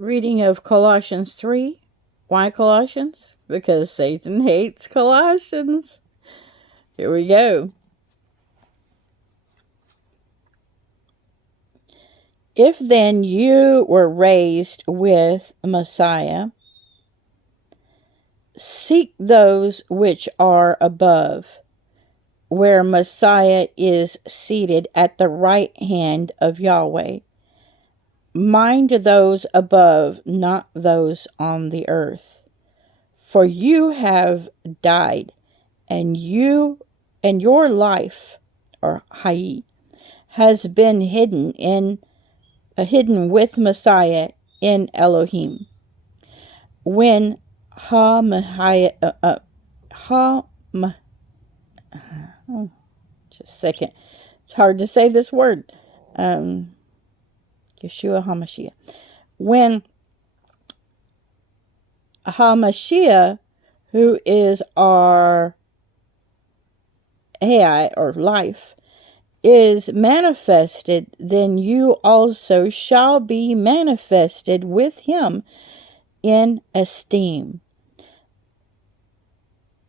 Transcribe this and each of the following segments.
Reading of Colossians 3. Why Colossians? Because Satan hates Colossians. Here we go. If then you were raised with Messiah, seek those which are above, where Messiah is seated at the right hand of Yahweh. Mind those above, not those on the earth. For you have died, and your life, or Hai, has been hidden with Messiah in Elohim. When just a second. It's hard to say this word. Yeshua HaMashiach. When HaMashiach, who is our AI, or life, is manifested, then you also shall be manifested with him in esteem.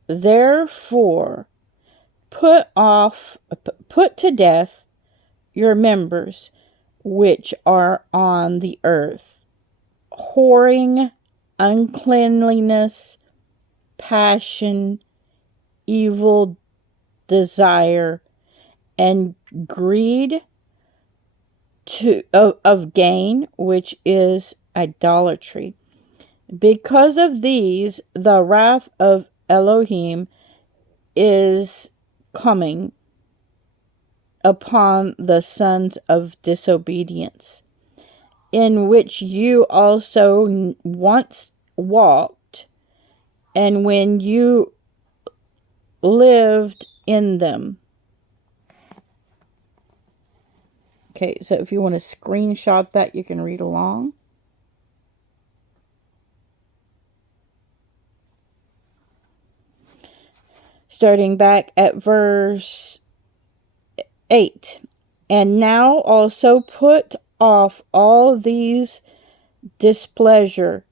Therefore, put to death your members which are on the earth: whoring, uncleanliness, passion, evil desire, and greed of gain, which is idolatry. Because of these, the wrath of Elohim is coming upon the sons of disobedience, in which you also once walked, and when you lived in them. Okay, so if you want to screenshot that, you can read along. Starting back at verse 8. And now also put off all these: displeasure,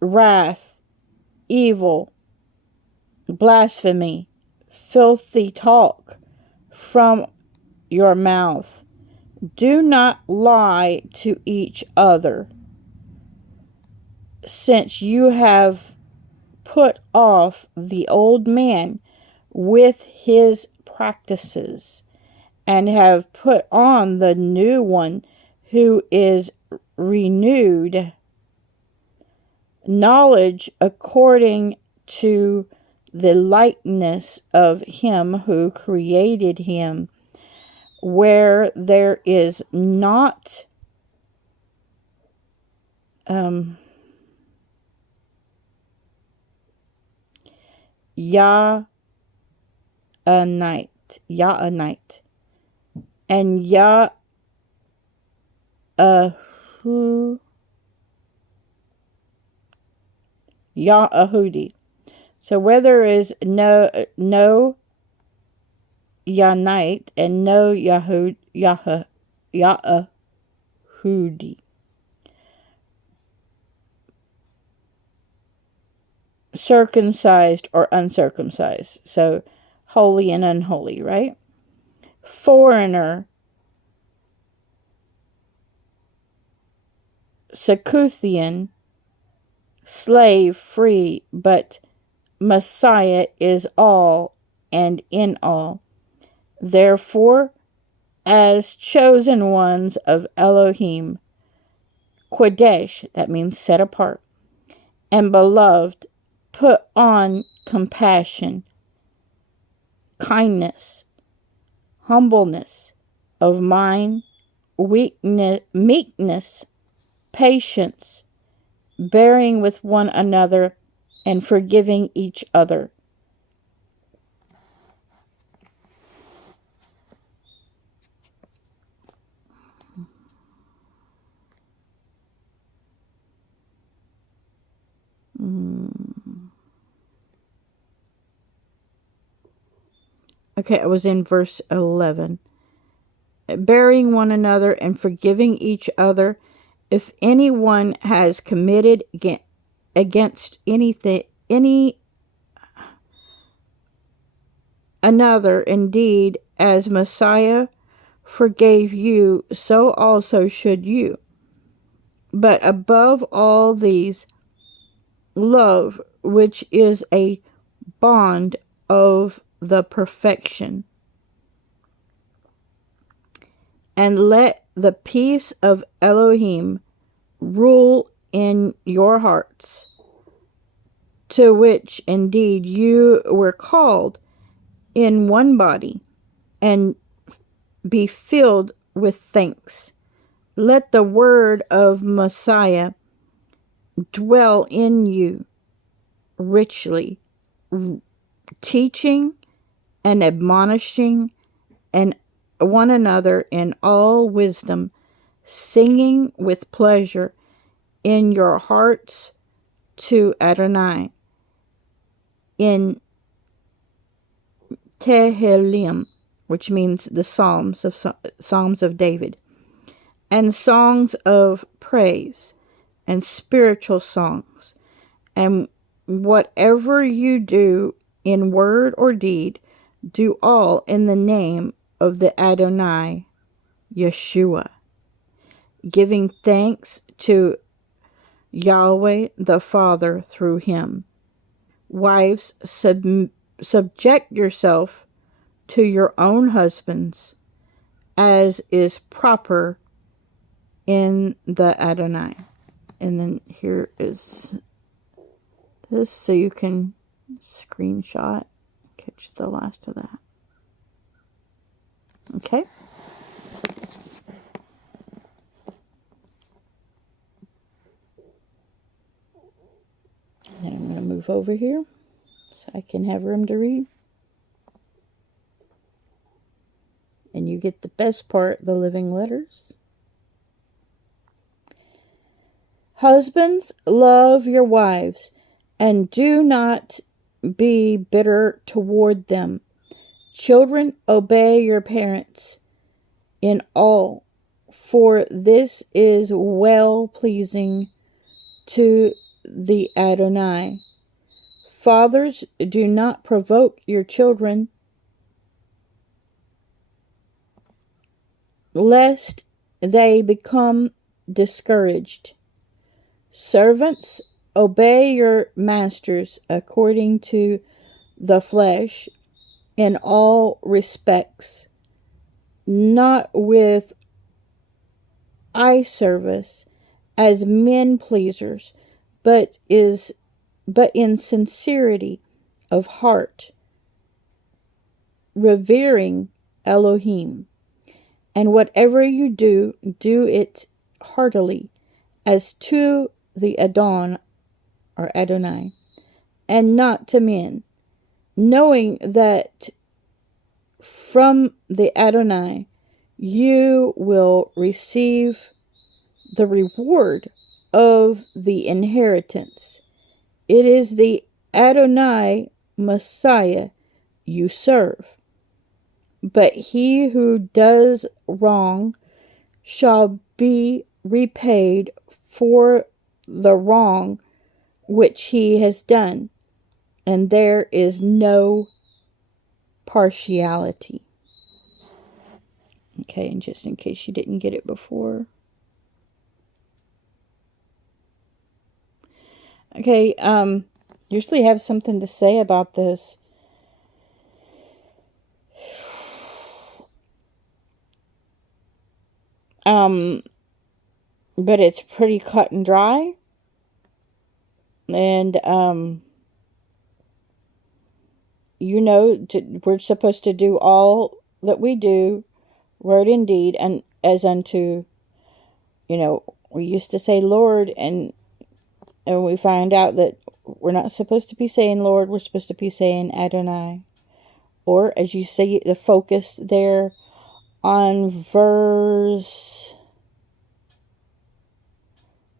wrath, evil, blasphemy, filthy talk from your mouth. Do not lie to each other, since you have put off the old man with his practices, and have put on the new one, who is renewed knowledge according to the likeness of him who created him, where there is not Ya'anite, and Ya'ahudi. So where there is no Yanite and no Ya'ahudi. Circumcised or uncircumcised. So holy and unholy, right? Foreigner, Secuthian, slave, free, but Messiah is all and in all. Therefore, as chosen ones of Elohim, Kodesh, that means set apart, and beloved, put on compassion, kindness, humbleness of mind, meekness, patience, bearing with one another, and forgiving each other. Okay, I was in verse 11. bearing one another and forgiving each other. If anyone has committed against any another, indeed, as Messiah forgave you, so also should you. But above all these, love, which is a bond of the perfection. And let the peace of Elohim rule in your hearts, to which indeed you were called in one body, and be filled with thanks. Let the word of Messiah dwell in you richly, teaching and admonishing and one another in all wisdom, singing with pleasure in your hearts to Adonai in Tehillim, which means the Psalms of David, and songs of praise and spiritual songs. And whatever you do in word or deed, do all in the name of the Adonai, Yeshua, giving thanks to Yahweh the Father through him. Wives, subject yourself to your own husbands, as is proper in the Adonai. And then here is this, so you can screenshot, catch the last of that. Okay. Then I'm going to move over here so I can have room to read. And you get the best part, the living letters. Husbands, love your wives, and do not be bitter toward them. Children, obey your parents in all, for this is well-pleasing to the Adonai. Fathers, do not provoke your children, lest they become discouraged. Servants, obey your masters according to the flesh in all respects, not with eye service as men pleasers, but in sincerity of heart, revering Elohim. And whatever you do, do it heartily, as to the Adon, or Adonai, and not to men, knowing that from the Adonai you will receive the reward of the inheritance. It is the Adonai Messiah you serve. But he who does wrong shall be repaid for the wrong which he has done, and there is no partiality. Okay, and just in case you didn't get it before. Okay, usually have something to say about this. But it's pretty cut and dry. And, we're supposed to do all that we do, word and deed, and as unto, we used to say Lord, and we find out that we're not supposed to be saying Lord, we're supposed to be saying Adonai. Or, as you see, the focus there on verse,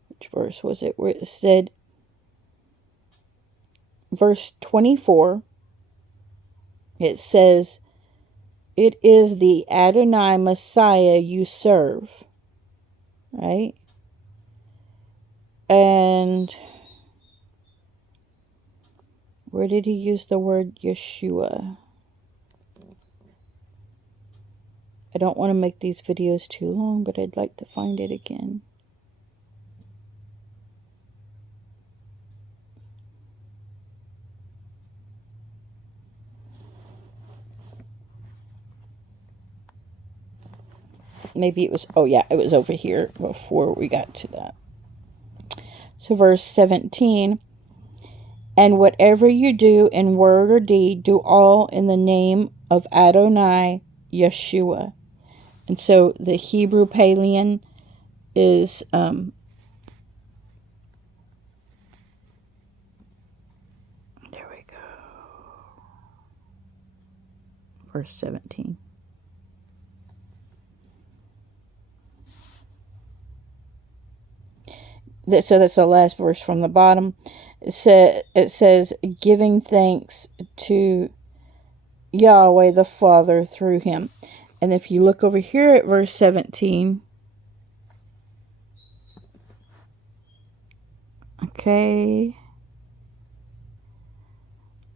which verse was it, where it said, verse 24, it says, it is the Adonai Messiah you serve. Right? And where did he use the word Yeshua? I don't want to make these videos too long, but I'd like to find it again. Maybe it was, oh yeah, it was over here before we got to that. So verse 17, and whatever you do in word or deed, do all in the name of Adonai Yeshua. And so the Hebrew Paleo is, there we go, verse 17. So that's the last verse from the bottom. It says, giving thanks to Yahweh the Father through him. And if you look over here at verse 17, okay,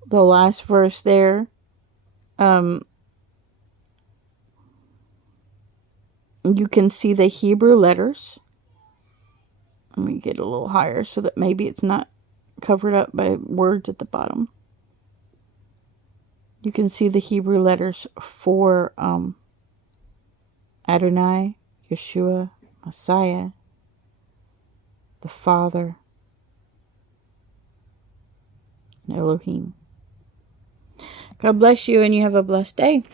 the last verse there, you can see the Hebrew letters. Let me get a little higher so that maybe it's not covered up by words at the bottom. You can see the Hebrew letters for Adonai, Yeshua, Messiah, the Father, and Elohim. God bless you, and you have a blessed day.